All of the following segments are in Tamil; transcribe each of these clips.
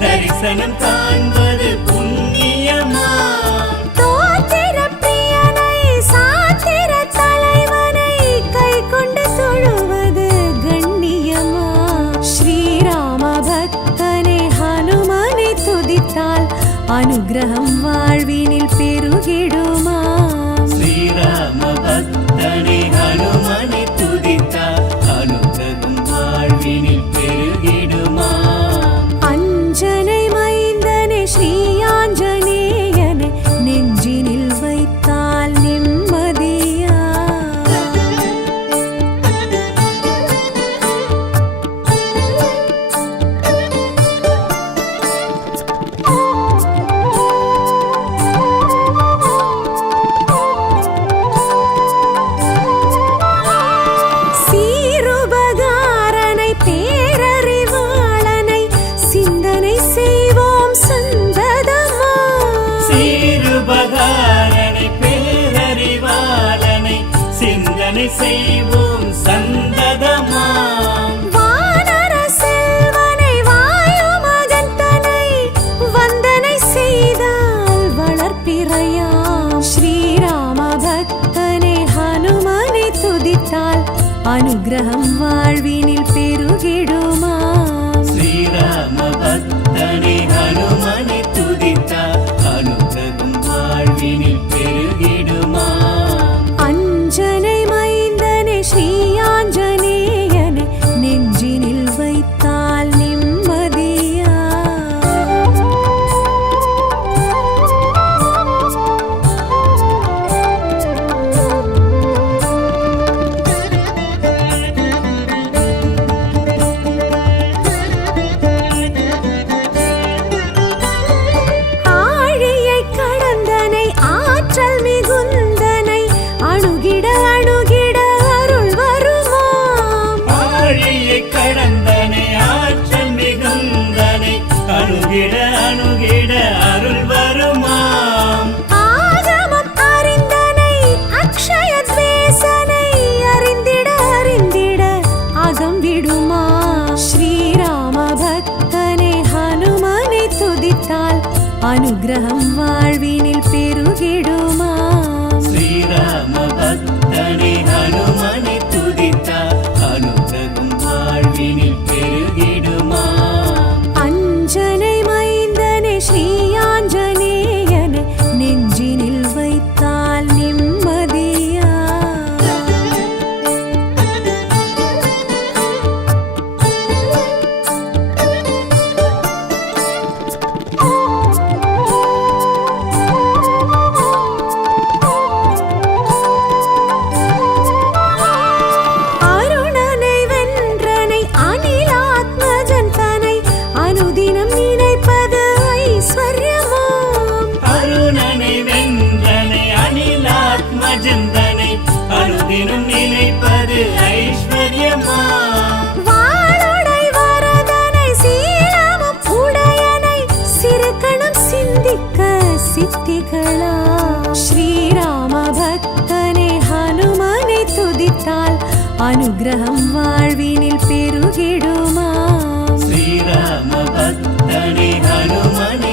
தரிசனம் காண்பது புண்ணியமா? தோத்திர பிரியனை சாத்திர தலைவனை கை கொண்டு தொழுவது கண்ணியமா? ஸ்ரீராம பக்தனை ஹனுமனை துதித்தால் அனுகிரகம் வாழ்வினில் பெருகிடுமா? ஸ்ரீராம பக்த பணிகளும் செய்வோம் சந்ததமா? அனுகிரகம் வாழ்வினில் பெருகிடுமா? ஸ்ரீராம பக்தனை ஹனுமனை துதித்தார் அனுகிரகம் வாழ்வினில் அணுகிட அணுகிட. അനുഗ്രഹം വാഴ്വിനിൽ പെരുകിടുമാ. ശ്രീരാമഭക്തനെ ഹനുമണി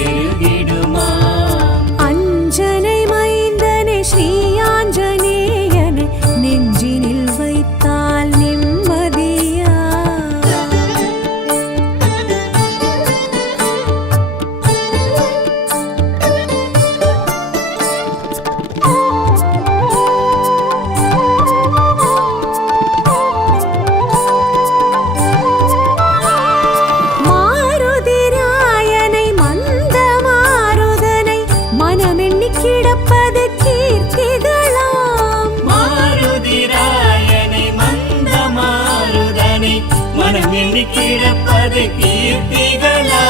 Yeah. எண்ணி கிடப்பது கீர்த்திகளா?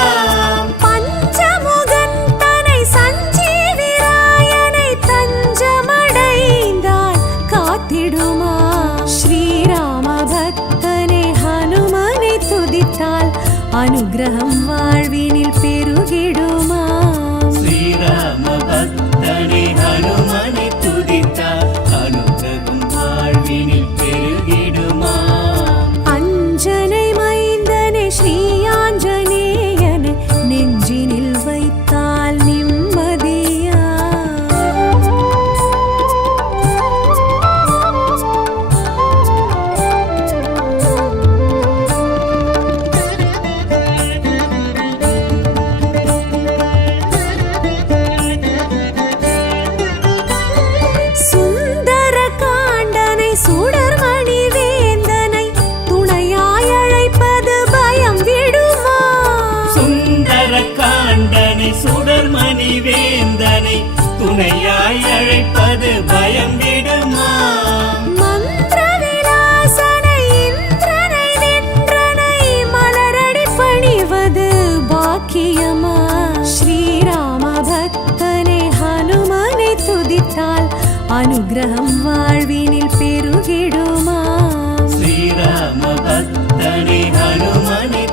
துணையாய் அழைப்பது பயம் விடுமா பாக்கியமா? ஸ்ரீராம பக்தனை ஹனுமனை துதித்தால் அனுகிரகம் வாழ்வினில் பெருகிடுமா? ஸ்ரீராம பக்தனை ஹனுமனை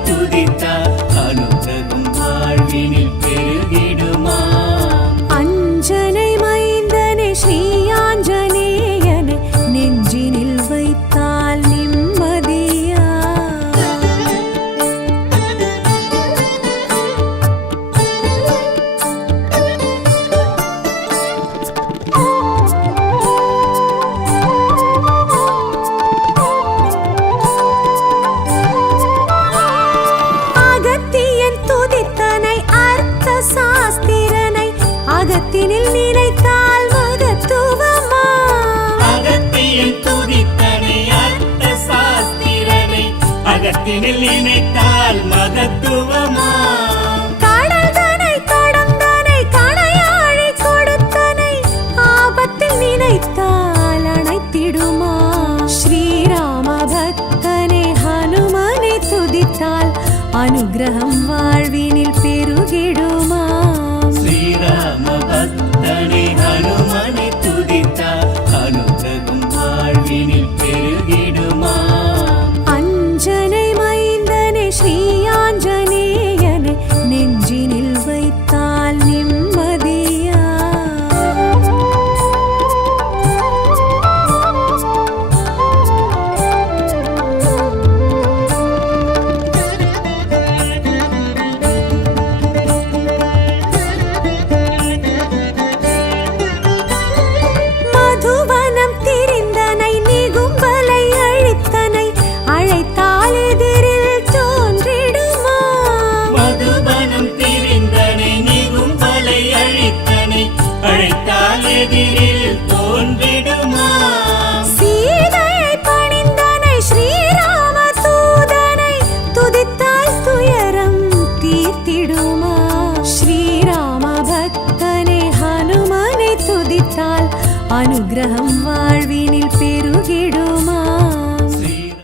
மனத்தினில் நினைத்தால் மகத்துவமா அகத்தியன் துதித்தனை அர்த்த சாஸ்திரனை அகத்தினில் நினைத்தால் மகத்துவமா அனுகிரகம் வாழ்வி